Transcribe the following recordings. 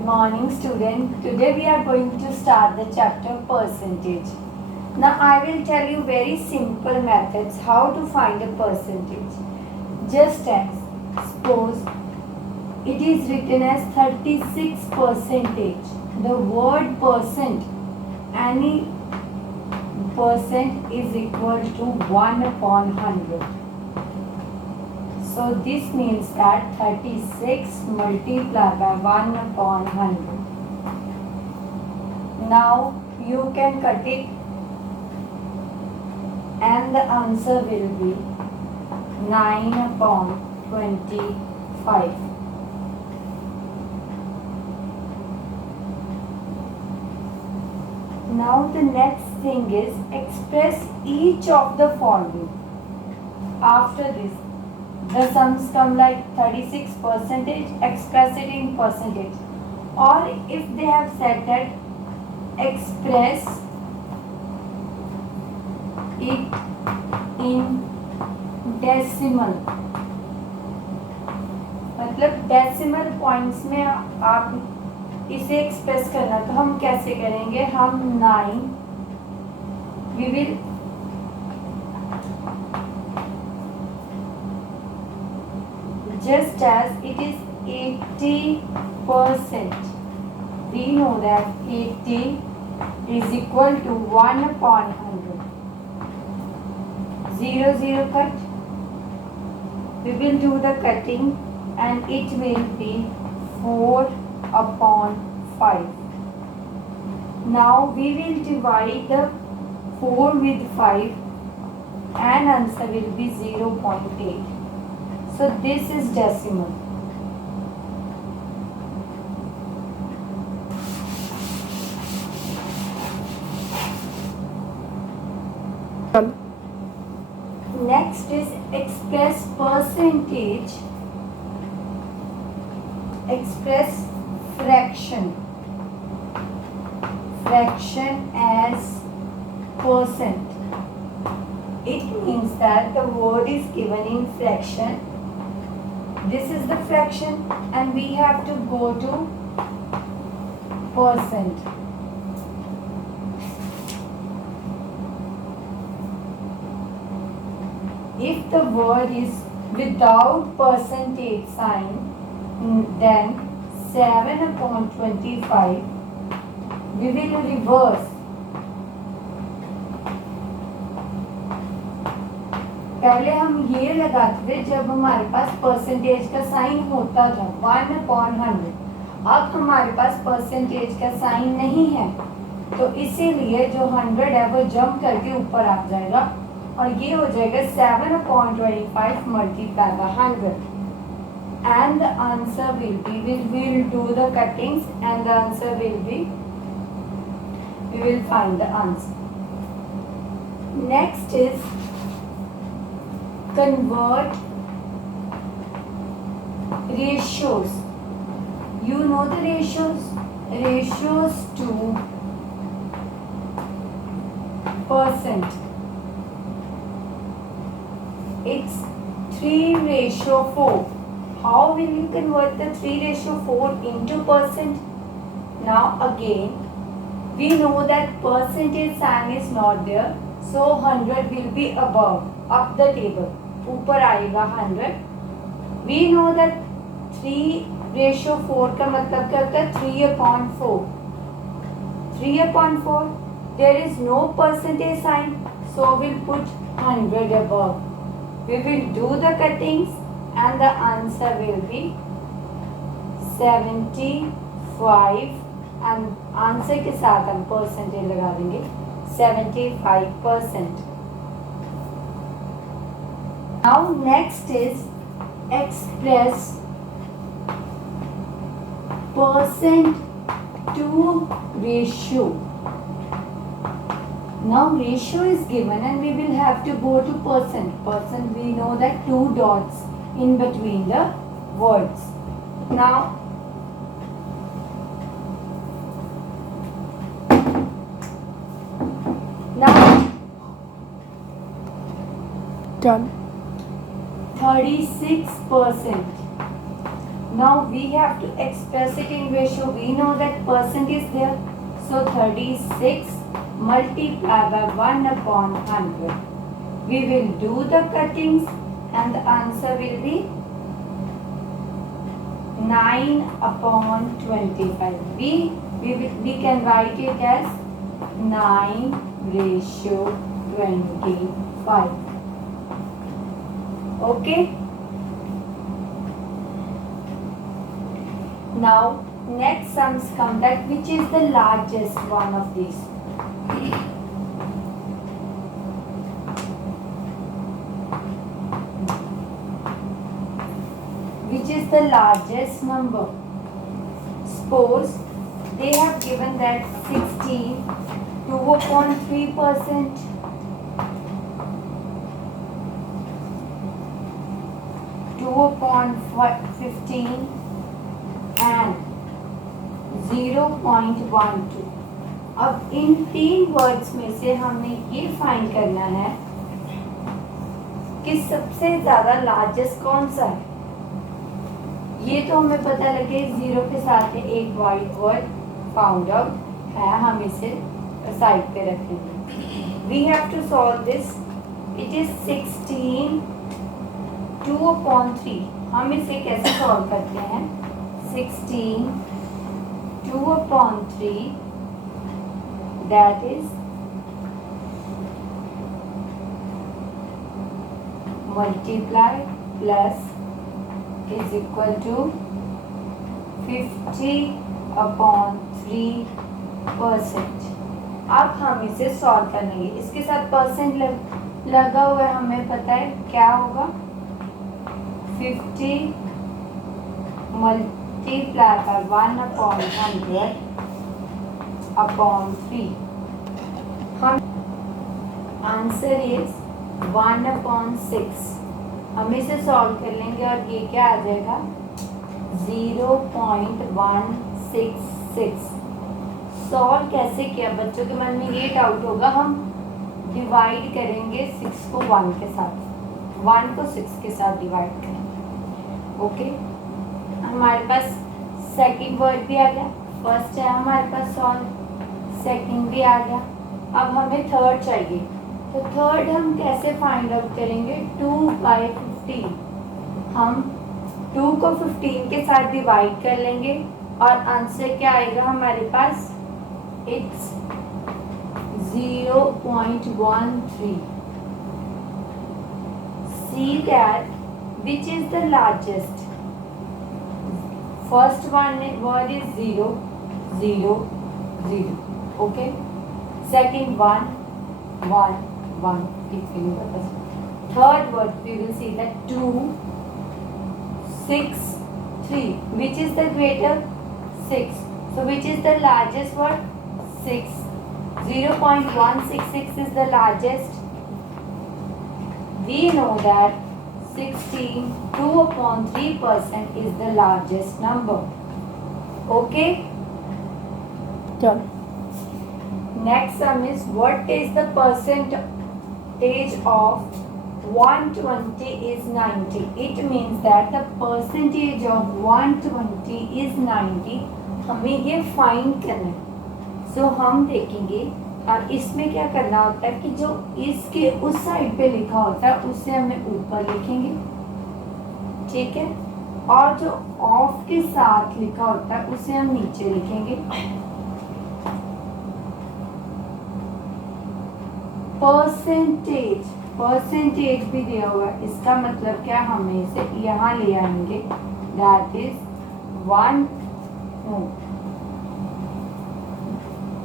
Good morning, student. Today we are going to start the chapter percentage. Now I will tell you very simple methods how to find a percentage. Just as suppose it is written as 36 percentage. The word percent, any percent is equal to 1 upon 100. So this means that 36 multiplied by 1 upon 100. Now you can cut it and the answer will be 9 upon 25. Now the next thing is express each of the following. After this, the sums come like 36 percentage, express it in percentage. Or if they have said that express it in decimal, मतलब decimal points में आप इसे express करना, तो हम कैसे करेंगे? हम 9 we will just as it is 80%, we know that 80 is equal to 1 upon 100. 0 0 cut. We will do the cutting and it will be 4 upon 5. Now we will divide the 4 with 5 and answer will be 0.8. So this is decimal. Next is express percentage. Express fraction. Fraction as percent. It means that the word is given in fraction. This is the fraction and we have to go to percent. If the word is without percentage sign, then 7 upon 25, we will reverse. पहले हम ये लगाते थे जब हमारे पास percentage का sign होता था 1 upon 100. अब हमारे पास परसेंटेज का साइन नहीं है, तो इसीलिए जो 100 है वो जंप करके ऊपर आ जाएगा और ये हो जाएगा 7 upon 25 multiplied by 100. And the answer will be, we will do the cuttings and the answer will be, we will find the answer. Next is convert ratios. You know the ratios? Ratios to percent. It's 3:4. How will you convert the 3:4 into percent? Now again, we know that percentage sign is not there, so 100 will be above, up the table. ऊपर आएगा 100. We know that 3:4 का मतलब क्या होता है? 3/4. 3/4. There is no percentage sign, so we'll put 100 above. We will do the cuttings and the answer will be 75 and answer के साथ हम percentage लगा देंगे 75%. Now next is express percent to ratio. Now ratio is given and we will have to go to percent. Percent, we know that 2 dots in between the words. Now done. 36%. Now we have to express it in ratio. We know that percent is there. So 36 multiplied by 1 upon 100. We will do the cuttings and the answer will be 9 upon 25. We can write it as 9 ratio 25. Okay. Now next sums come, that which is the largest one of these. Which is the largest number? Suppose they have given that 16 2.3%, 2.15 and 0.12. अब इन तीन words में से हमें ये find करना है कि सबसे ज्यादा लार्जेस्ट कौन सा है। ये तो हमें पता लगे जीरो के साथ एक वर्ड फाउंड आउट है, हम इसे साइड पे रखेंगे। We have to solve this. It is 16 2/3। हम इसे कैसे सॉल्व करते हैं? 16 2/3 that is multiply plus is equal to 50/3%। अब हम इसे सॉल्व करेंगे। इसके साथ परसेंट लगा हुआ है, हमें पता है क्या होगा। 50 multiply by 1/100/3। हम आंसर इज 1/6। हम इसे सॉल्व कर लेंगे और ये क्या आ जाएगा? 0.166। सॉल्व कैसे किया? बच्चों के मन में ये डाउट होगा। हम डिवाइड करेंगे 6 को 1 के साथ, 1 को 6 के साथ डिवाइड करेंगे। ओके, हमारे पास सेकंड वर्ड भी आ गया। फर्स्ट है हमारे पास सॉल्व, सेकंड भी आ गया। अब हमें थर्ड चाहिए, तो थर्ड हम कैसे फाइंड आउट करेंगे? 2/15। हम 2 को 15 के साथ डिवाइड कर लेंगे और आंसर क्या आएगा हमारे पास? It's 0.13। See that which is the largest. First one word is 0 0 0. Okay. Second 1 1 1. Third word we will see that 2 6 3. Which is the greater? 6. So which is the largest word? 6. 0.166 is the largest. We know that 16 2/3% is the largest number. Okay. Done. Next sum is, what is the percentage of 120 is 90? It means that the percentage of 120 is 90. हमें ये find करना है। सो हम देखेंगे और इसमें क्या करना होता है कि जो इसके उस साइड पे लिखा होता है उसे हमें ऊपर लिखेंगे, ठीक है, और जो ऑफ के साथ लिखा होता है उसे हम नीचे लिखेंगे। परसेंटेज भी दिया हुआ है, इसका मतलब क्या? हमें इसे यहाँ ले आएंगे। That is 1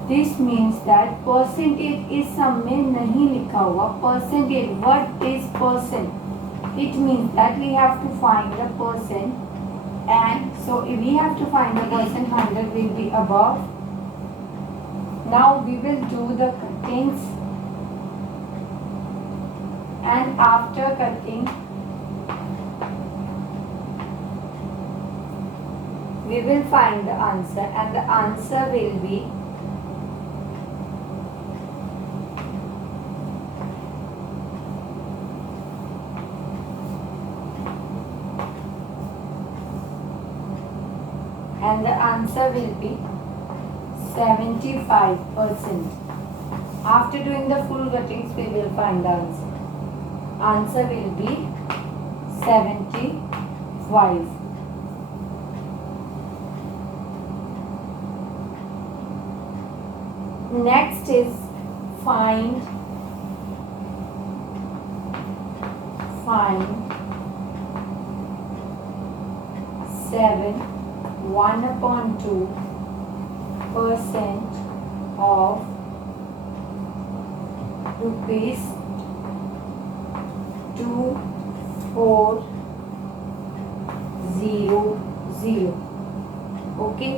This means that percentage is सम में नहीं लिखा हुआ। Percentage, what is percent? It means that we have to find the percent, and so if we have to find the percent, 100 will be above. Now we will do the cuttings, and after cutting we will find the answer, and the answer will be then the answer will be 75%. After doing the full cuttings, we will find the answer. Answer will be 75. Next is find 7 1/2% of rupees 2400. Okay,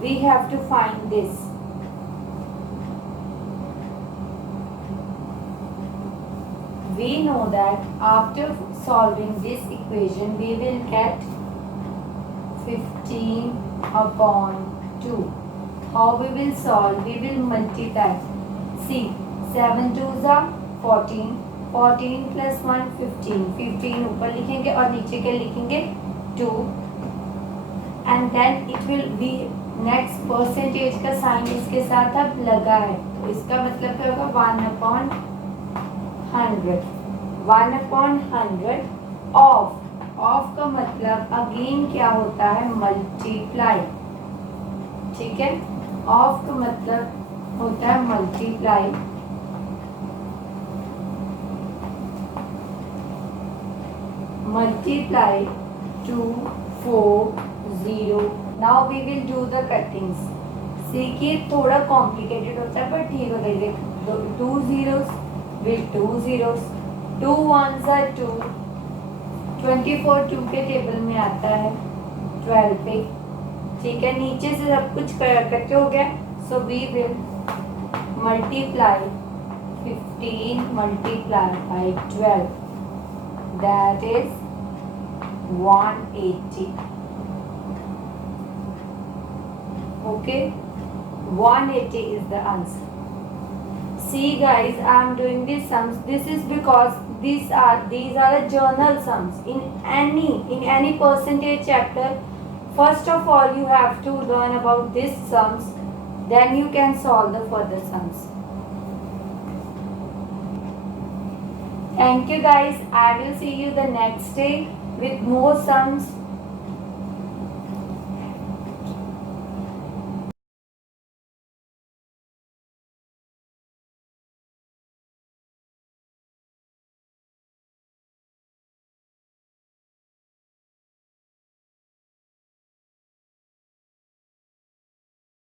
we have to find this. We know that after solving this equation we will get 15/2. How we will solve? We will multiply. See, 7 2s are 14, 14 plus 1 15, 15 ऊपर लिखेंगे और नीचे क्या लिखेंगे 2, and then it will be next percentage का sign इसके साथ अब लगा है, तो इसका मतलब क्या होगा 1/100. 1/100 ऑफ का मतलब अगेन क्या होता है मल्टीप्लाई. ठीक है, ऑफ का मतलब होता है multiply. Multiply 240. Now we will do the cuttings. सीखिए, थोड़ा कॉम्प्लिकेटेड होता है पर ठीक होता है. 2 zeros with 2 zeros, 2 ones are 2. 24 2 के टेबल में आता है 12 पे. ठीक है, नीचे से सब कुछ इकट्ठे हो गया. So we will multiply 15 multiplied by 12, that is 180. Okay, 180 is the answer. See guys, I am doing these sums. This is because these are the journal sums. In any percentage chapter, first of all you have to learn about these sums, then you can solve the further sums. Thank you guys. I will see you the next day with more sums.